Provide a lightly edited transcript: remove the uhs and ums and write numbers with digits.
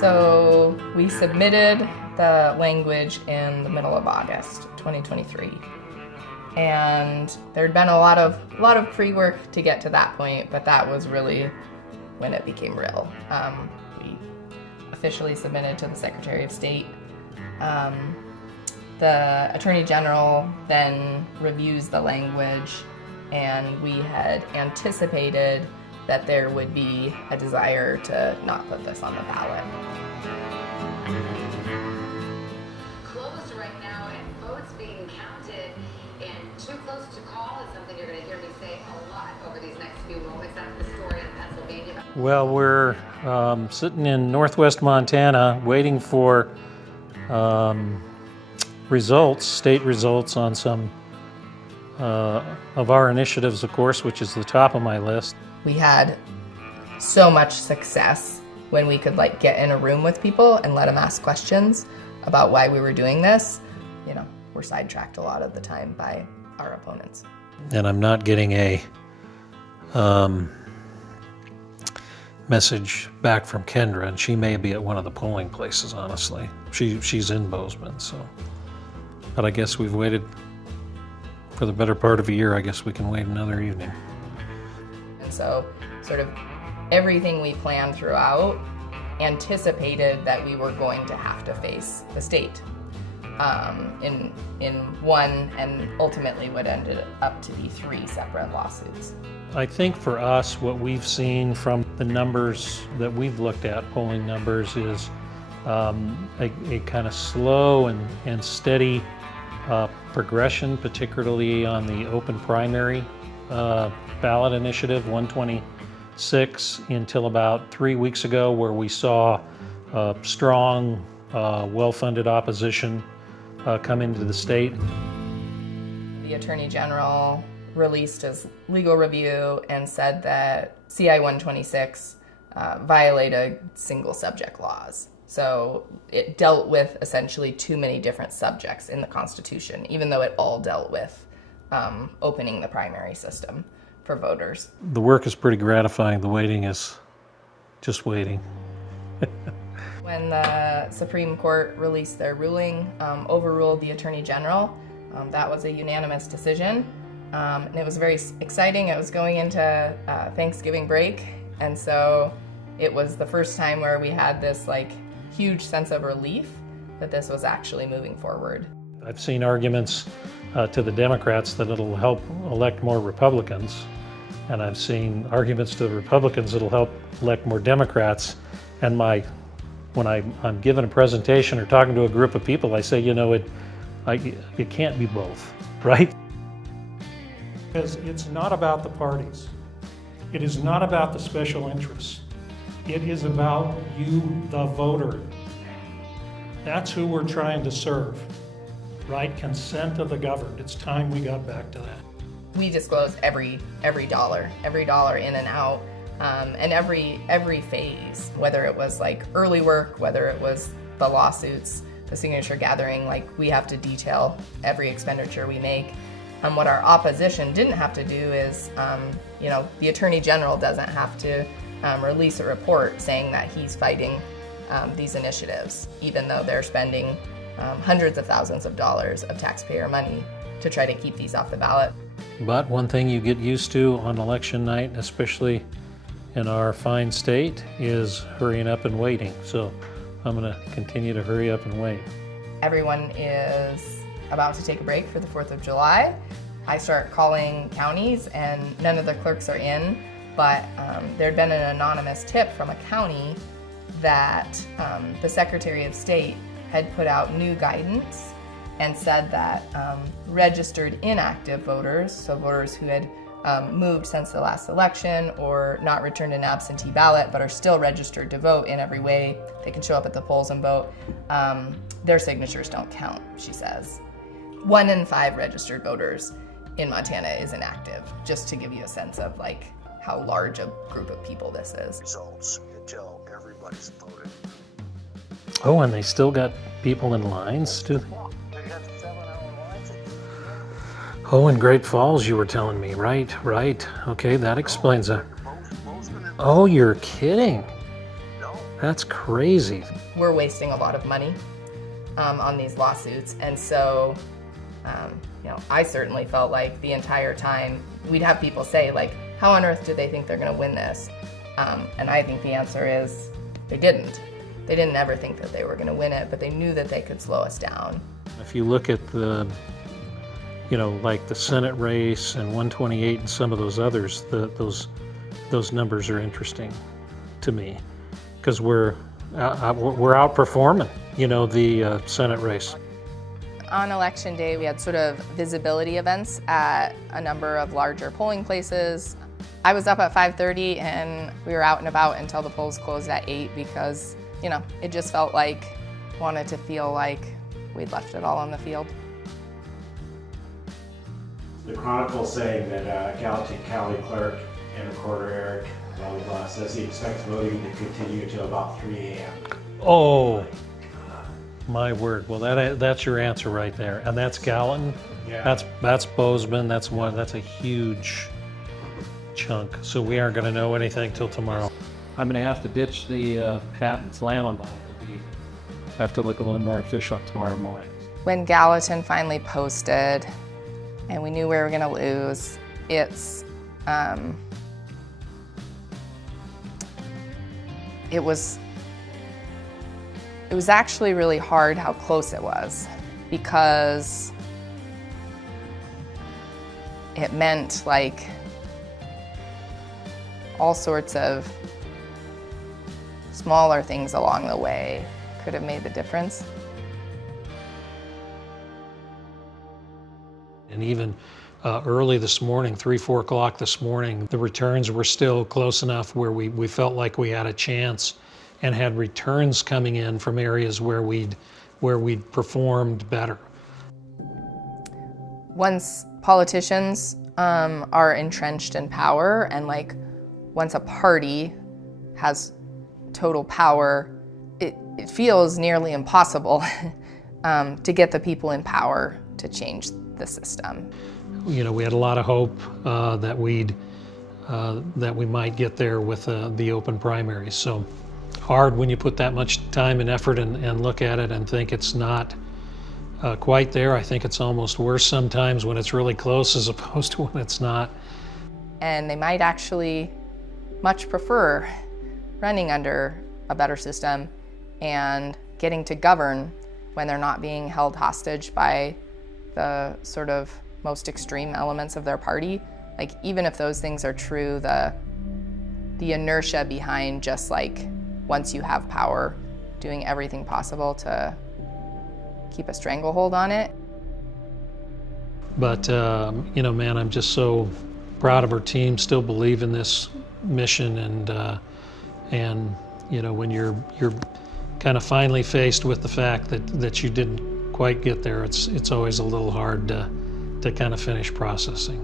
So we submitted the language in the middle of August 2023. And there'd been a lot of pre-work to get to that point, but that was really when it became real. We officially submitted to the Secretary of State. The Attorney General then reviews the language, and we had anticipated that there would be a desire to not put this on the ballot. Closed right now and votes being counted, and too close to call is something you're going to hear me say a lot over these next few moments. That's the story in Pennsylvania. Well, we're sitting in northwest Montana waiting for state results on some of our initiatives, of course, which is the top of my list. We had so much success when we could get in a room with people and let them ask questions about why we were doing this. We're sidetracked a lot of the time by our opponents. And I'm not getting a message back from Kendra, and she may be at one of the polling places, honestly. She's in Bozeman, so. But I guess we've waited for the better part of a year. I guess we can wait another evening. And so sort of everything we planned throughout anticipated that we were going to have to face the state in one and ultimately what ended up to be 3 separate lawsuits. I think for us, what we've seen from the numbers that we've looked at, polling numbers, is a kind of slow and steady progression, particularly on the open primary ballot initiative 126 until about 3 weeks ago, where we saw strong, well-funded opposition come into the state. The Attorney General released his legal review and said that CI 126 violated single subject laws. So it dealt with essentially too many different subjects in the Constitution, even though it all dealt with opening the primary system for voters. The work is pretty gratifying. The waiting is just waiting. When the Supreme Court released their ruling, overruled the Attorney General, that was a unanimous decision. And it was very exciting. It was going into Thanksgiving break, and so it was the first time where we had this huge sense of relief that this was actually moving forward. I've seen arguments to the Democrats that it'll help elect more Republicans, and I've seen arguments to the Republicans that'll help elect more Democrats. And when I'm giving a presentation or talking to a group of people, I say, it can't be both, right? Because it's not about the parties. It is not about the special interests. It is about you, the voter. That's who we're trying to serve, right? Consent of the governed. It's time we got back to that. We disclose every dollar in and out, and every phase, whether it was early work, whether it was the lawsuits, the signature gathering, we have to detail every expenditure we make. What our opposition didn't have to do is, the Attorney General doesn't have to release a report saying that he's fighting these initiatives, even though they're spending hundreds of thousands of dollars of taxpayer money to try to keep these off the ballot. But one thing you get used to on election night, especially in our fine state, is hurrying up and waiting. So I'm going to continue to hurry up and wait. Everyone is about to take a break for the 4th of July. I start calling counties, and none of the clerks are in, but there'd been an anonymous tip from a county that the Secretary of State had put out new guidance and said that registered inactive voters, so voters who had moved since the last election or not returned an absentee ballot but are still registered to vote in every way, they can show up at the polls and vote, their signatures don't count, she says. 1 in 5 registered voters in Montana is inactive, just to give you a sense of how large a group of people this is. Results until everybody's voted. Oh, and they still got people in lines, do they? They have 7-hour lines. Oh, in Great Falls, you were telling me, right? Okay, that explains it. Bozeman and Oh, you're kidding. no, That's crazy. We're wasting a lot of money on these lawsuits, and so I certainly felt like the entire time we'd have people say, like, how on earth do they think they're going to win this? And I think the answer is they didn't. They didn't ever think that they were going to win it, but they knew that they could slow us down. If you look at the, like the Senate race and 128 and some of those others, those numbers are interesting to me because we're outperforming, the Senate race. On election day, we had sort of visibility events at a number of larger polling places. I was up at 5:30 and we were out and about until the polls closed at 8 because, it just felt like, wanted to feel like we'd left it all on the field. The Chronicle saying that Gallatin County Clerk and Recorder Eric blah, blah, blah, says he expects voting to continue until about 3 a.m. Oh, my word. Well, that's your answer right there. And that's Gallatin. Yeah. That's Bozeman. That's a huge chunk. So we aren't going to know anything till tomorrow. I'm going to have to ditch the hat and flannel on. I have to look a little more official tomorrow morning. When Gallatin finally posted and we knew we were going to lose, it was actually really hard how close it was, because it meant like all sorts of smaller things along the way could have made the difference. And even early this morning, 3-4 o'clock this morning, the returns were still close enough where we felt like we had a chance, and had returns coming in from areas where we'd performed better. Once politicians are entrenched in power, and like once a party has total power, it feels nearly impossible to get the people in power to change the system. We had a lot of hope that we might get there with the open primaries. So hard when you put that much time and effort and look at it and think it's not quite there. I think it's almost worse sometimes when it's really close as opposed to when it's not. And they might actually much prefer running under a better system and getting to govern when they're not being held hostage by the sort of most extreme elements of their party. Like, even if those things are true, the inertia behind just like, once you have power, doing everything possible to keep a stranglehold on it. But man, I'm just so proud of our team, still believe in this mission, and when you're kind of finally faced with the fact that you didn't quite get there, it's always a little hard to kind of finish processing.